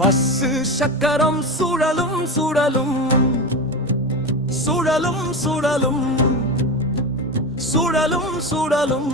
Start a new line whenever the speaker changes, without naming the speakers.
Bus சக்கரம் சுழலும் சுழலும். சுழலும் சுழலும். சுழலும் சுழலும்.